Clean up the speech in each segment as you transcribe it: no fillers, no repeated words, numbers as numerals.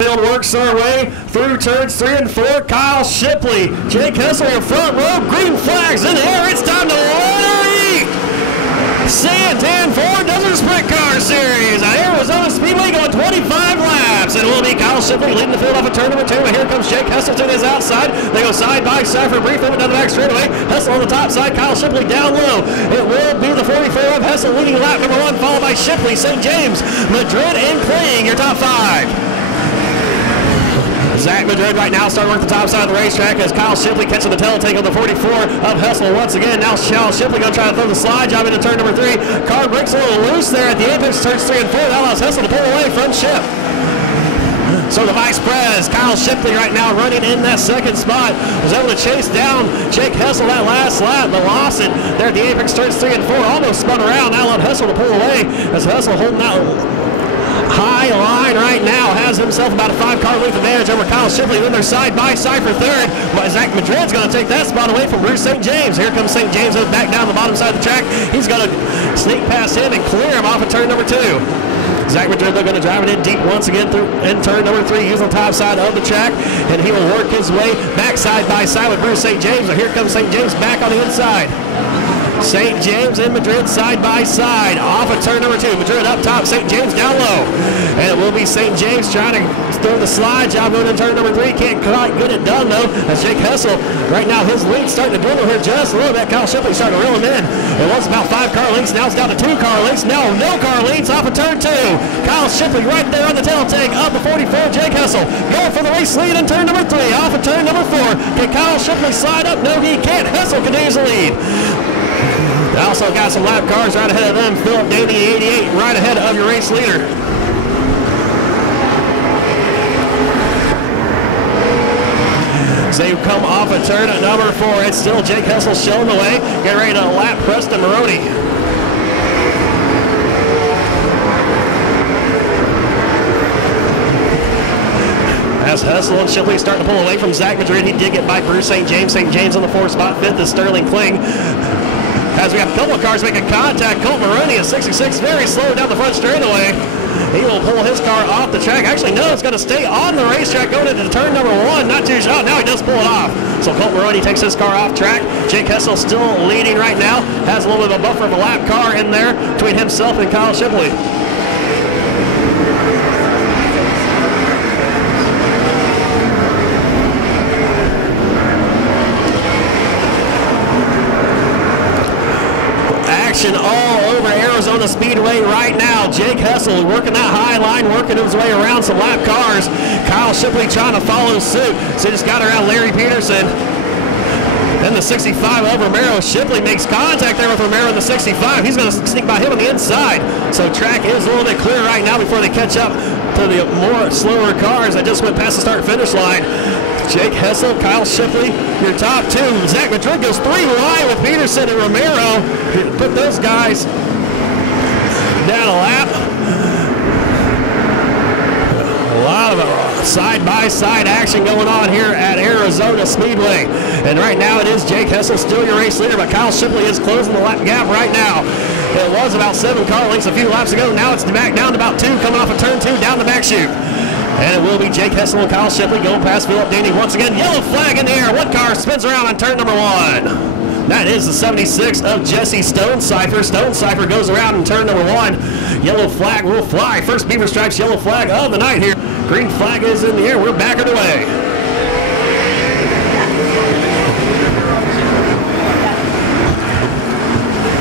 Field works their way through turns 3 and 4. Kyle Shipley, Jake Hessel in front row, green flags in the air. It's time to eat. Santan Ford Desert Sprint Car Series. Arizona Speedway going 25 laps. And it will be Kyle Shipley leading the field off of turn number 2. And here comes Jake Hessel to his outside. They go side by side for a brief moment down the back straightaway. Hessel on the top side, Kyle Shipley down low. It will be the 44 of Hessel leading lap number 1, followed by Shipley, St. James, Madrid, and Kling, your top 5. Zach Madrid right now starting to work the top side of the racetrack as Kyle Shipley catching the tail take on the 44 of Hessel once again. Now Kyle Shipley going to try to throw the slide job into turn number 3. Car breaks a little loose there at the apex, turns 3 and 4. That allows Hessel to pull away from Ship. So the Vice Pres, Kyle Shipley right now running in that second spot, was able to chase down Jake Hessel that last lap, but lost it there at the apex, turns 3 and 4. Almost spun around, now allowed Hessel to pull away as Hessel holding out high line right now, has himself about a 5-car length advantage over Kyle Shipley. Then they're side by side for third. But Zach Madrid's going to take that spot away from Bruce St. James. Here comes St. James back down the bottom side of the track. He's going to sneak past him and clear him off of turn number 2. Zach Madrid, they're going to drive it in deep once again through in turn number 3, using the top side of the track, and he will work his way back side by side with Bruce St. James. So here comes St. James back on the inside. St. James and Madrid side by side. Off of turn number 2. Madrid up top, St. James down low. And it will be St. James trying to throw the slide job going in turn number 3. Can't quite get it done though. As Jake Hessel, right now his lead's starting to dwindle here just a little bit. Kyle Shipley starting to reel him in. It was about 5 car lengths. Now it's down to 2 car lengths. Now no car lengths off of turn 2. Kyle Shipley right there on the tail tank of the 44. Jake Hessel going for the race lead in turn number 3. Off of turn number 4. Can Kyle Shipley slide up? No, he can't. Hessel continues to lead. They also got some lap cars right ahead of them. Philip Daney, 88, right ahead of your race leader. So you come off of turn at number 4. It's still Jake Hessel showing the way. Get ready to lap Preston Maroney. As Hessel and Shipley starting to pull away from Zach Madrid, he did get by Bruce St. James. St. James on the 4th spot. 5th is Sterling Kling. As we have a couple of cars making contact, Colt Maroney at 66, very slow down the front straightaway. He will pull his car off the track. Actually, no, it's going to stay on the racetrack going into turn number 1. Not too sure. Now he does pull it off. So Colt Maroney takes his car off track. Jake Hessel still leading right now. Has a little bit of a buffer of a lap car in there between himself and Kyle Shipley. All over Arizona Speedway right now. Jake Hessel working that high line, working his way around some lap cars. Kyle Shipley trying to follow suit. So he just got around Larry Peterson. Then the 65 of Romero. Shipley makes contact there with Romero in the 65. He's going to sneak by him on the inside. So track is a little bit clear right now before they catch up to the more slower cars that just went past the start-finish line. Jake Hessel, Kyle Shipley, your top 2. Zach Madrid goes 3 wide with Peterson and Romero. Put those guys down a lap. A lot of side-by-side action going on here at Arizona Speedway. And right now it is Jake Hessel still your race leader, but Kyle Shipley is closing the lap gap right now. It was about 7 car lengths a few laps ago. Now it's back down to about 2 coming off of turn 2 down the back chute. And it will be Jake Hessel and Kyle Shipley going past Philip Daney once again. Yellow flag in the air. One car spins around on turn number 1. That is the 76 of Jesse Stonecipher. Stonecipher goes around in turn number 1. Yellow flag will fly. First Beaver Stripes yellow flag of the night here. Green flag is in the air. We're back underway.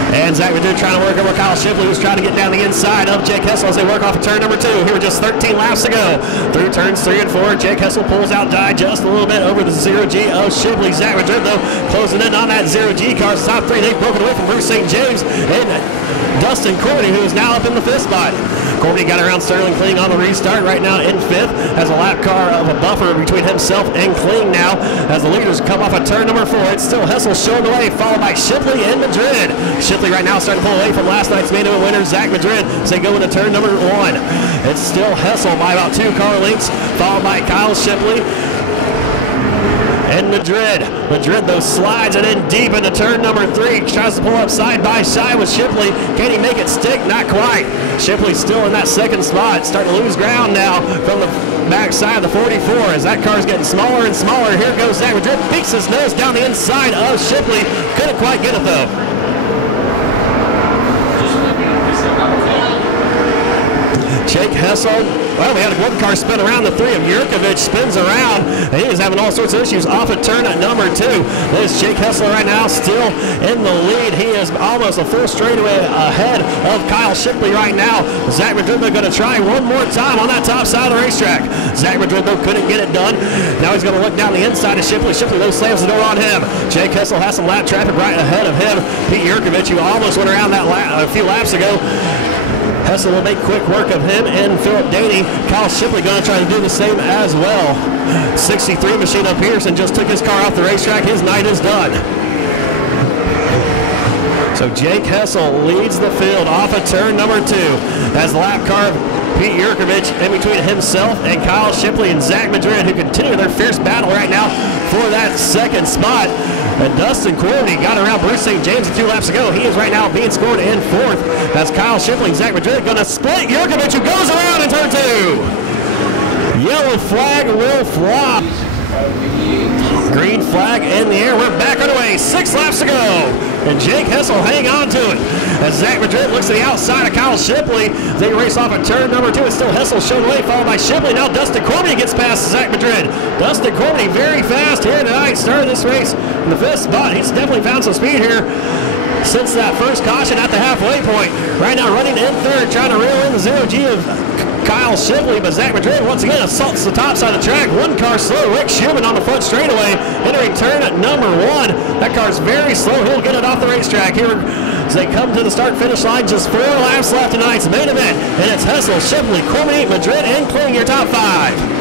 And Zach Madrid trying to work over Kyle Shipley, who's trying to get down the inside of Jake Hessel as they work off of turn number 2. Here were just 13 laps to go. Through turns 3 and 4, Jake Hessel pulls out just a little bit over the 0G of Shipley. Zach Madrid, though, closing in on that 0G car. Top 3, they've broken away from Bruce St. James and Dustin Courtney, who is now up in the 5th spot. Courtney got around Sterling Kling on the restart right now in 5th. Has a lap car of a buffer between himself and Kling now as the leaders come off of turn number 4. It's still Hessel showing the way, followed by Shipley and Madrid. Shipley right now starting to pull away from last night's main event winner, Zach Madrid, as they go into turn number 1. It's still Hessel by about 2 car lengths, followed by Kyle Shipley. and Madrid. Madrid, though, slides it in deep into turn number 3. Tries to pull up side by side with Shipley. Can he make it stick? Not quite. Shipley still in that second spot. Starting to lose ground now from the backside of the 44 as that car's getting smaller and smaller. Here goes Zach Madrid. Peeks his nose down the inside of Shipley. Couldn't quite get it, though. Jake Hessel, well, we had one car spin around the 3 of Yurkovich, spins around, and he is having all sorts of issues off of turn at number 2. There's Jake Hessel right now still in the lead. He is almost a full straightaway ahead of Kyle Shipley right now. Zach Madrid going to try one more time on that top side of the racetrack. Zach Madrid, though, couldn't get it done. Now he's going to look down the inside of Shipley. Shipley, though, slams the door on him. Jake Hessel has some lap traffic right ahead of him. Pete Yurkovich, who almost went around that a few laps ago. Hessel will make quick work of him and Philip Daney. Kyle Shipley going to try to do the same as well. 63 machine up Pearson just took his car off the racetrack. His night is done. So Jake Hessel leads the field off of turn number 2 as lap car Pete Yurkovich in between himself and Kyle Shipley and Zach Madrid, who continue their fierce battle right now for that second spot. And Dustin Courtney got around Bruce St. James 2 laps ago. He is right now being scored in 4th as Kyle Shipley and Zach Madrid going to split Yurkovich, who goes around in turn 2. Yellow flag will fly. Green flag in the air. We're back underway. 6 laps to go. And Jake Hessel hang on to it as Zach Madrid looks to the outside of Kyle Shipley. They race off at turn number 2. It's still Hessel showing away, followed by Shipley. Now Dustin Courtney gets past Zach Madrid. Dustin Courtney very fast here tonight. Started this race in the 5th spot. He's definitely found some speed here since that first caution at the halfway point. Right now running in 3rd, trying to reel in the 0G of Kyle Shipley, but Zach Madrid once again assaults the top side of the track. One car slow. Rick Schumann on the front straightaway entering turn at number 1. That car's very slow. He'll get it off the racetrack here as they come to the start-finish line. Just 4 laps left in tonight's main event, and it's Hessel, Shipley, Courtney, Madrid, including your top 5.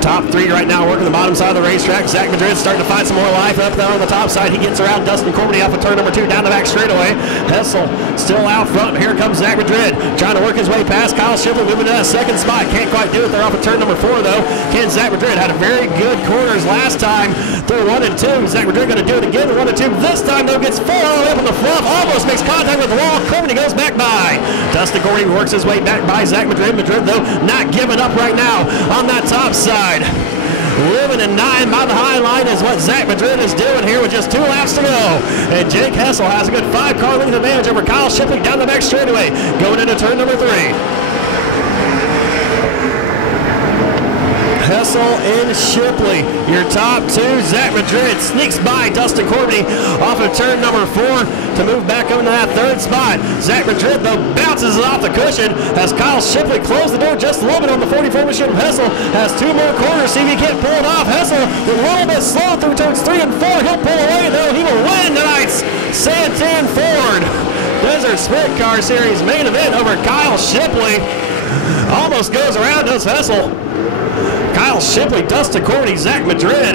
Top 3 right now working the bottom side of the racetrack. Zach Madrid starting to find some more life up there on the top side. He gets around Dustin Courtney off of turn number 2 down the back straightaway. Hessel still out front. Here comes Zach Madrid trying to work his way past Kyle Shipley, moving to that second spot. Can't quite do it. They're off of turn number 4 though. Ken Zach Madrid had a very good corners last time through 1 and 2. Zach Madrid going to do it again in 1 and 2. This time though gets 4 all the way up in the fluff. Almost makes contact with the wall. Courtney goes back by. Dustin Courtney works his way back by Zach Madrid. Madrid though not giving up right now on that top side. 11 and 9 by the high line is what Zach Madrid is doing here with just 2 laps to go. And Jake Hessel has a good 5-car length advantage over Kyle Shipley down the back straightaway going into turn number 3. Hessel and Shipley, your top 2. Zach Madrid sneaks by Dustin Courtney off of turn number 4 to move back up into that 3rd spot. Zach Madrid, though, bounces it off the cushion as Kyle Shipley closed the door just a little bit on the 44 machine. Hessel has 2 more corners. See if he can't pull it off. Hessel a little bit slow through turns 3 and 4. He'll pull away, though. He will win tonight's Santan Ford Desert Sprint Car Series main event over Kyle Shipley. Almost goes around, does Hessel. Kyle Shipley, Dustin Courtney, Zach Madrid.